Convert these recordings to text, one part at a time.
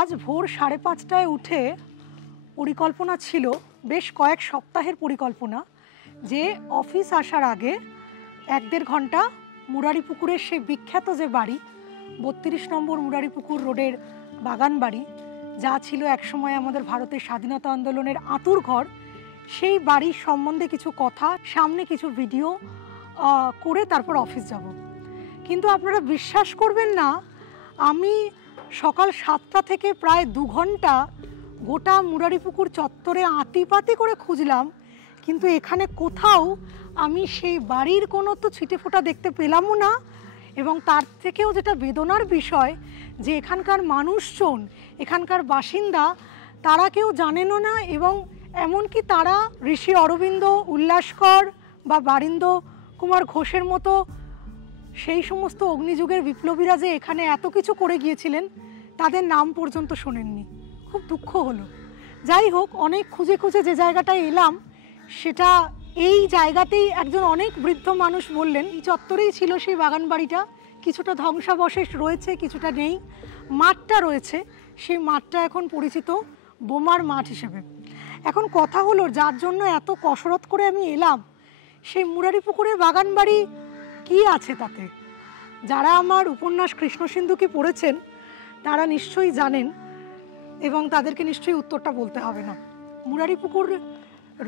আজ ভোর 5:30টায় উঠে পরিকল্পনা ছিল, বেশ কয়েক সপ্তাহের পরিকল্পনা, যে অফিস আসার আগে 1-1.5 ঘন্টা মুরারিপুকুরের সেই বিখ্যাত যে বাড়ি 32 নম্বর মুরারিপুকুর রোডের বাগান বাড়ি, যা ছিল একসময় আমাদের ভারতের স্বাধীনতা আন্দোলনের আঁতুর ঘর, সেই বাড়ির সম্বন্ধে কিছু কথা, সামনে কিছু ভিডিও করে তারপর অফিস যাব। কিন্তু আপনারা বিশ্বাস করবেন না, আমি সকাল 7টা থেকে প্রায় 2 ঘন্টা গোটা মুরারিপুকুর চত্বরে আঁতিপাতি করে খুঁজলাম, কিন্তু এখানে কোথাও আমি সেই বাড়ির কোনো তো ছিটেফোঁটা দেখতে পেলামও না। এবং তার থেকেও যেটা বেদনার বিষয়, যে এখানকার মানুষজন, এখানকার বাসিন্দা, তারা কেউ জানেনও না। এবং এমনকি তারা ঋষি অরবিন্দ, উল্লাসকর বা বারিন্দ কুমার ঘোষের মতো সেই সমস্ত অগ্নিযুগের বিপ্লবীরা যে এখানে এত কিছু করে গিয়েছিলেন, তাদের নাম পর্যন্ত শোনেননি। খুব দুঃখ হলো। যাই হোক, অনেক খুঁজে খুঁজে যে জায়গাটায় এলাম, সেটা এই জায়গাতেই একজন অনেক বৃদ্ধ মানুষ বললেন, এই চত্বরেই ছিল সেই বাগান বাড়িটা, কিছুটা ধ্বংসাবশেষ রয়েছে, কিছুটা নেই, মাঠটা রয়েছে, সেই মাঠটা এখন পরিচিত বোমার মাঠ হিসেবে। এখন কথা হলো, যার জন্য এত কসরত করে আমি এলাম, সেই মুরারিপুকুরের বাগান বাড়ি কী আছে তাতে? যারা আমার উপন্যাস কৃষ্ণসিন্ধুকে পড়েছেন তারা নিশ্চয়ই জানেন, এবং তাদেরকে নিশ্চয়ই উত্তরটা বলতে হবে না। মুরারিপুকুর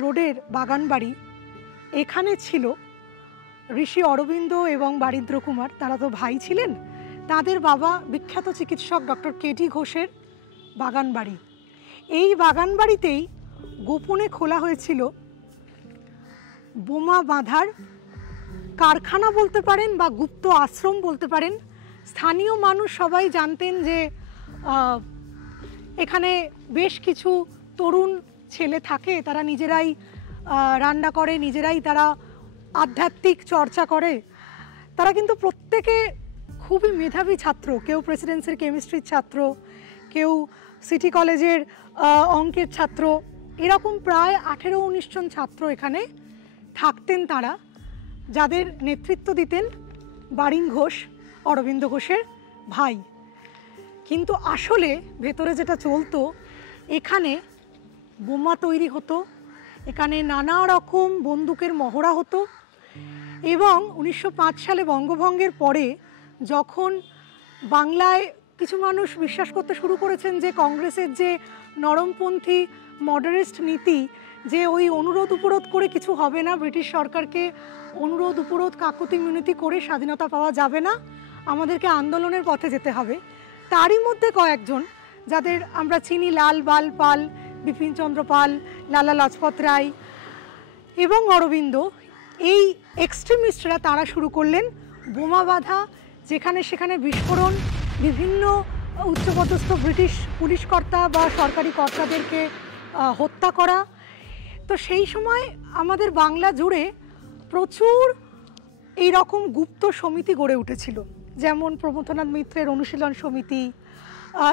রোডের বাগান বাড়ি, এখানে ছিল ঋষি অরবিন্দ এবং বারিন্দ্র কুমার, তারা তো ভাই ছিলেন, তাদের বাবা বিখ্যাত চিকিৎসক ডক্টর কেটি ঘোষের বাগান বাড়ি। এই বাগান বাড়িতেই গোপনে খোলা হয়েছিল বোমা বাঁধার কারখানা বলতে পারেন, বা গুপ্ত আশ্রম বলতে পারেন। স্থানীয় মানুষ সবাই জানতেন যে এখানে বেশ কিছু তরুণ ছেলে থাকে, তারা নিজেরাই রান্না করে, নিজেরাই তারা আধ্যাত্মিক চর্চা করে। তারা কিন্তু প্রত্যেকে খুবই মেধাবী ছাত্র, কেউ প্রেসিডেন্সির কেমিস্ট্রির ছাত্র, কেউ সিটি কলেজের অঙ্কের ছাত্র, এরকম প্রায় 18-19 জন ছাত্র এখানে থাকতেন, তারা যাদের নেতৃত্ব দিতেন বারিন ঘোষ, অরবিন্দ ঘোষের ভাই। কিন্তু আসলে ভেতরে যেটা চলতো, এখানে বোমা তৈরি হতো, এখানে নানা রকম বন্দুকের মহড়া হতো। এবং 1905 সালে বঙ্গভঙ্গের পরে যখন বাংলায় কিছু মানুষ বিশ্বাস করতে শুরু করেছেন যে কংগ্রেসের যে নরমপন্থী মডারেস্ট নীতি, যে ওই অনুরোধ উপরোধ করে কিছু হবে না, ব্রিটিশ সরকারকে অনুরোধ উপরোধ কাকুতি মিনতি করে স্বাধীনতা পাওয়া যাবে না, আমাদেরকে আন্দোলনের পথে যেতে হবে, তারই মধ্যে কয়েকজন যাদের আমরা চিনি, লাল বাল পাল, বিপিনচন্দ্র পাল, লালা লাজপত রায় এবং অরবিন্দ, এই এক্সট্রিমিস্টরা তারা শুরু করলেন বোমা বাঁধা, যেখানে সেখানে বিস্ফোরণ, বিভিন্ন উচ্চপদস্থ ব্রিটিশ পুলিশ কর্তা বা সরকারি কর্তাদেরকে হত্যা করা। তো সেই সময় আমাদের বাংলা জুড়ে প্রচুর এই রকম গুপ্ত সমিতি গড়ে উঠেছিল, যেমন প্রমথনাথ মিত্রের অনুশীলন সমিতি,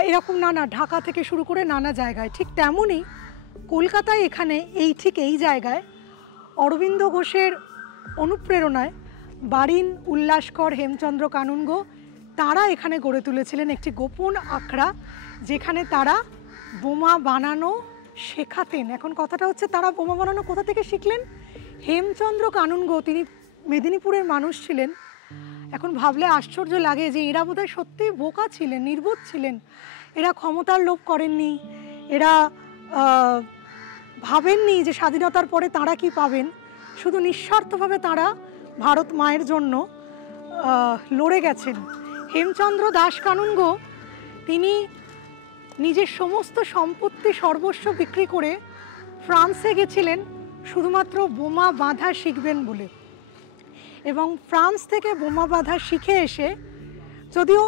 এরকম নানা, ঢাকা থেকে শুরু করে নানা জায়গায়। ঠিক তেমনই কলকাতায় এখানে ঠিক এই জায়গায় অরবিন্দ ঘোষের অনুপ্রেরণায় বারিন, উল্লাসকর, হেমচন্দ্র কানুনগো, তারা এখানে গড়ে তুলেছিলেন একটি গোপন আখড়া, যেখানে তারা বোমা বানানো শেখাতেন। এখন কথাটা হচ্ছে, তারা বোমা বানানো কোথা থেকে শিখলেন? হেমচন্দ্র কানুনগো, তিনি মেদিনীপুরের মানুষ ছিলেন। এখন ভাবলে আশ্চর্য লাগে যে এরা বোধহয় সত্যিই বোকা ছিলেন, নির্বোধ ছিলেন। এরা ক্ষমতার লোভ করেননি, এরা ভাবেননি যে স্বাধীনতার পরে তারা কি পাবেন। শুধু নিঃস্বার্থভাবে তারা ভারত মায়ের জন্য লড়ে গেছেন। হেমচন্দ্র দাস কানুনগো, তিনি নিজের সমস্ত সম্পত্তি সর্বস্ব বিক্রি করে ফ্রান্সে গেছিলেন শুধুমাত্র বোমা বাঁধা শিখবেন বলে। এবং ফ্রান্স থেকে বোমা বাঁধা শিখে এসে, যদিও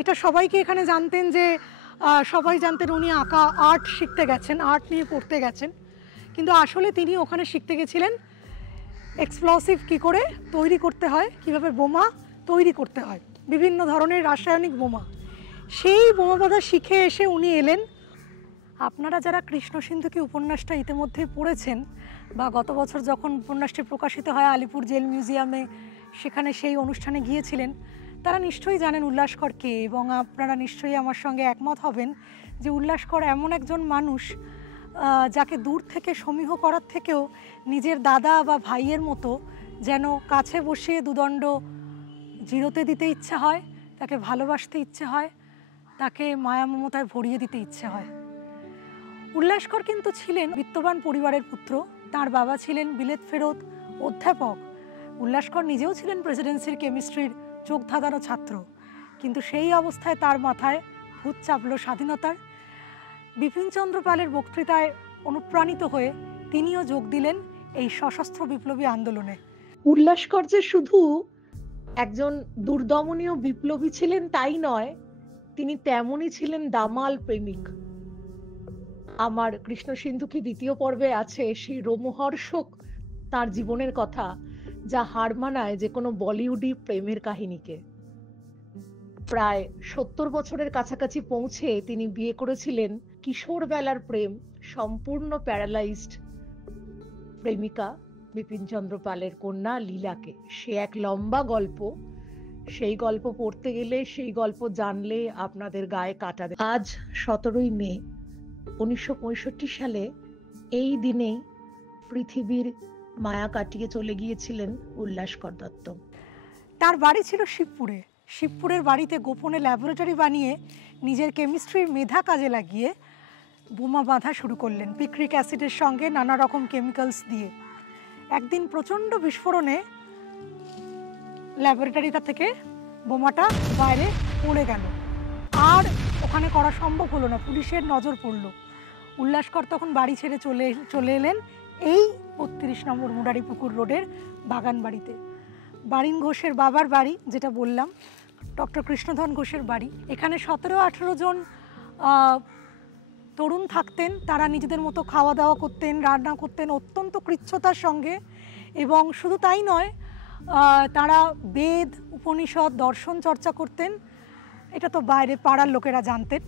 এটা সবাইকে এখানে জানতেন যে সবাই জানতেন উনি আঁকা আর্ট শিখতে গেছেন, আর্ট নিয়ে পড়তে গেছেন, কিন্তু আসলে তিনি ওখানে শিখতে গেছিলেন এক্সপ্লোসিভ কী করে তৈরি করতে হয়, কিভাবে বোমা তৈরি করতে হয়, বিভিন্ন ধরনের রাসায়নিক বোমা। সেই বোমা বাঁধা শিখে এসে উনি এলেন। আপনারা যারা কৃষ্ণসিন্ধুকে উপন্যাসটা ইতিমধ্যেই পড়েছেন, বা গত বছর যখন উপন্যাসটি প্রকাশিত হয় আলিপুর জেল মিউজিয়ামে, সেখানে সেই অনুষ্ঠানে গিয়েছিলেন, তারা নিশ্চয়ই জানেন উল্লাসকর কে, এবং আপনারা নিশ্চয়ই আমার সঙ্গে একমত হবেন যে উল্লাসকর এমন একজন মানুষ যাকে দূর থেকে সমীহ করার থেকেও নিজের দাদা বা ভাইয়ের মতো যেন কাছে বসিয়ে দুদণ্ড জিরোতে দিতে ইচ্ছে হয়, তাকে ভালোবাসতে ইচ্ছে হয়, তাকে মায়া মমতায় ভরিয়ে দিতে ইচ্ছে হয়। উল্লাসকর কিন্তু ছিলেন বিত্তবান পরিবারের পুত্র। তার বাবা ছিলেন বিলেত ফেরত অধ্যাপক। উল্লাসকর নিজেও ছিলেন প্রেসিডেন্সির কেমিস্ট্রির চোখ ধাঁধানো ছাত্র, কিন্তু সেই অবস্থায় তার মাথায় ভূত চাপল স্বাধীনতার। বিপিনচন্দ্র পালের বক্তৃতায় অনুপ্রাণিত হয়ে তিনিও যোগ দিলেন এই সশস্ত্র বিপ্লবী আন্দোলনে। উল্লাসকর যে শুধু একজন দুর্দমনীয় বিপ্লবী ছিলেন তাই নয়, তিনি তেমনই ছিলেন দামাল প্রেমিক। আমার কৃষ্ণ সিন্ধুকি দ্বিতীয় পর্বে আছে সেই রোমহর্ষক তার জীবনের কথা, যা হার মানায় যে কোনো বলিউডি প্রেমের কাহিনীকে। প্রায় 70 বছরের কাছাকাছি পৌঁছে তিনি বিয়ে করেছিলেন কিশোর বেলার প্রেম, সম্পূর্ণ প্যারালাইজড প্রেমিকা বিপিনচন্দ্র পালের কন্যা লীলাকে। সে এক লম্বা গল্প, সেই গল্প পড়তে গেলে, সেই গল্প জানলে আপনাদের গায়ে কাটা দেবে। আজ 17ই মে 1965 সালে এই দিনেই পৃথিবীর মায়া কাটিয়ে চলে গিয়েছিলেন উল্লাসকর দত্ত। তার বাড়ি ছিল শিবপুরে। শিবপুরের বাড়িতে গোপনে ল্যাবরেটরি বানিয়ে নিজের কেমিস্ট্রির মেধা কাজে লাগিয়ে বোমা বাঁধা শুরু করলেন পিক্রিক অ্যাসিডের সঙ্গে নানা রকম কেমিক্যালস দিয়ে। একদিন প্রচণ্ড বিস্ফোরণে ল্যাবরেটরিটা থেকে বোমাটা বাইরে পড়ে গেল, আর ওখানে করা সম্ভব হলো না, পুলিশের নজর পড়ল। উল্লাসকর তখন বাড়ি ছেড়ে চলে এলেন এই 32 নম্বর মুরারিপুকুর রোডের বাগান বাড়িতে। বারিন ঘোষের বাবার বাড়ি, যেটা বললাম, ডক্টর কৃষ্ণধন ঘোষের বাড়ি। এখানে 17-18 জন তরুণ থাকতেন। তারা নিজেদের মতো খাওয়া দাওয়া করতেন, রান্না করতেন অত্যন্ত কৃচ্ছতার সঙ্গে। এবং শুধু তাই নয়, তারা বেদ, উপনিষদ, দর্শন চর্চা করতেন। এটা তো বাইরে পাড়ার লোকেরা জানতেন,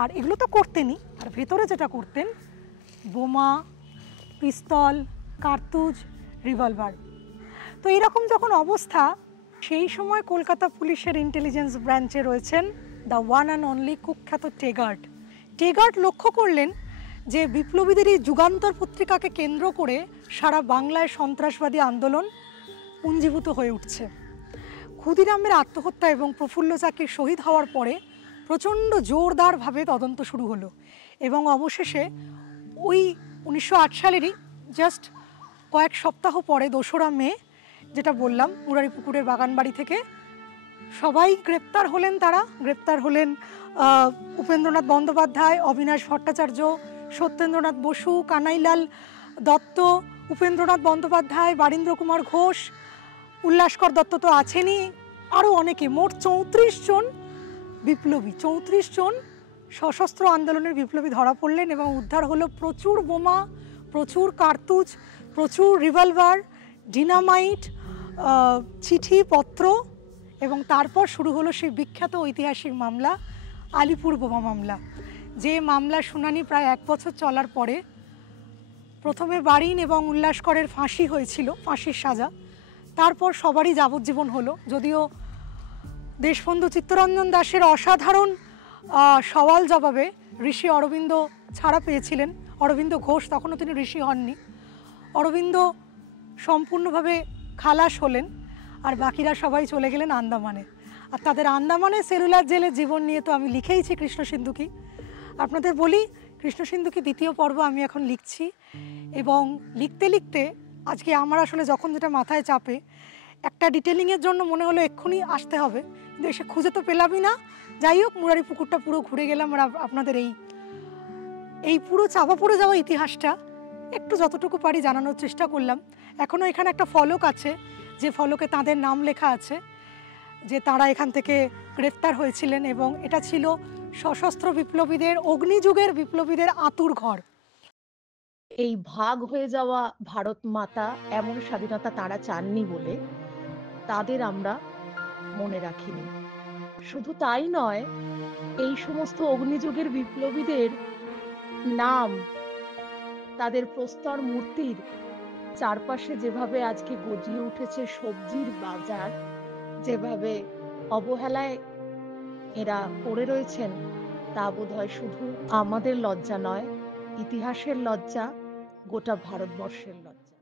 আর এগুলো তো করতেনই। আর ভেতরে যেটা করতেন, বোমা, পিস্তল, কার্তুজ, রিভলভার। তো এইরকম যখন অবস্থা, সেই সময় কলকাতা পুলিশের ইন্টেলিজেন্স ব্রাঞ্চে রয়েছেন দ্য ওয়ান অ্যান্ড অনলি কুখ্যাত টেগার্ট। টেগার্ট লক্ষ্য করলেন যে বিপ্লবীদের এই যুগান্তর পত্রিকাকে কেন্দ্র করে সারা বাংলায় সন্ত্রাসবাদী আন্দোলন পুঞ্জীভূত হয়ে উঠছে। ক্ষুদিরামের আত্মহত্যা এবং প্রফুল্ল চাকির শহীদ হওয়ার পরে প্রচণ্ড জোরদারভাবে তদন্ত শুরু হলো, এবং অবশেষে ওই 1908 সালেরই জাস্ট কয়েক সপ্তাহ পরে 2রা মে, যেটা বললাম, মুরারিপুকুরের বাগানবাড়ি থেকে সবাই গ্রেপ্তার হলেন। তারা গ্রেপ্তার হলেন উপেন্দ্রনাথ বন্দ্যোপাধ্যায়, অবিনাশ ভট্টাচার্য, সত্যেন্দ্রনাথ বসু, কানাইলাল দত্ত, উপেন্দ্রনাথ বন্দ্যোপাধ্যায়, বারীন্দ্র কুমার ঘোষ, উল্লাসকর দত্ত তো আছেনই, আরও অনেকে। মোট 34 জন বিপ্লবী, 34 জন সশস্ত্র আন্দোলনের বিপ্লবী ধরা পড়লেন, এবং উদ্ধার হলো প্রচুর বোমা, প্রচুর কার্তুজ, প্রচুর রিভলভার, ডিনামাইট, চিঠি পত্র। এবং তারপর শুরু হলো সেই বিখ্যাত ঐতিহাসিক মামলা, আলিপুর বোমা মামলা, যে মামলার শুনানি প্রায় 1 বছর চলার পরে প্রথমে বারিন এবং উল্লাসকরের ফাঁসি হয়েছিল, ফাঁসির সাজা। তারপর সবারই যাবজ্জীবন হলো, যদিও দেশবন্ধু চিত্তরঞ্জন দাসের অসাধারণ সওয়াল জবাবে ঋষি অরবিন্দ ছাড়া পেয়েছিলেন। অরবিন্দ ঘোষ, তখনও তিনি ঋষি হননি। অরবিন্দ সম্পূর্ণভাবে খালাস হলেন, আর বাকিরা সবাই চলে গেলেন আন্দামানে। আর তাদের আন্দামানে সেলুলার জেলের জীবন নিয়ে তো আমি লিখেইছি কৃষ্ণ সিন্ধুকি। আপনাদের বলি, কৃষ্ণ সিন্ধুকি 2য় পর্ব আমি এখন লিখছি, এবং লিখতে লিখতে আজকে আমার আসলে যখন যেটা মাথায় চাপে, একটা ডিটেলিংয়ের জন্য মনে হলো এক্ষুনি আসতে হবে, কিন্তু এসে খুঁজে তো পেলামই না। যাই হোক, মুরারিপুকুরটা পুরো ঘুরে গেলাম, আর আপনাদের এই পুরো চাপা পড়ে যাওয়া ইতিহাসটা একটু যতটুকু পারি জানানোর চেষ্টা করলাম। এখনও এখানে একটা ফলক আছে, যে ফলকে তাদের নাম লেখা আছে, যে তারা এখান থেকে গ্রেফতার হয়েছিলেন, এবং এটা ছিল সশস্ত্র বিপ্লবীদের, অগ্নিযুগের বিপ্লবীদের আঁতুর ঘর। এই ভাগ হয়ে যাওয়া ভারত মাতা, এমন স্বাধীনতা তারা চাননি বলে তাদের আমরা মনে রাখিনি। শুধু তাই নয়, এই সমস্ত অগ্নিযুগের বিপ্লবীদের নাম, তাদের প্রস্তর মূর্তির চারপাশে যেভাবে আজকে গজিয়ে উঠেছে সবজির বাজার, যেভাবে অবহেলায় এরা পড়ে রয়েছেন, তা বোধহয় শুধু আমাদের লজ্জা নয়, ইতিহাসের লজ্জা, গোটা ভারতবর্ষের লজ্জা।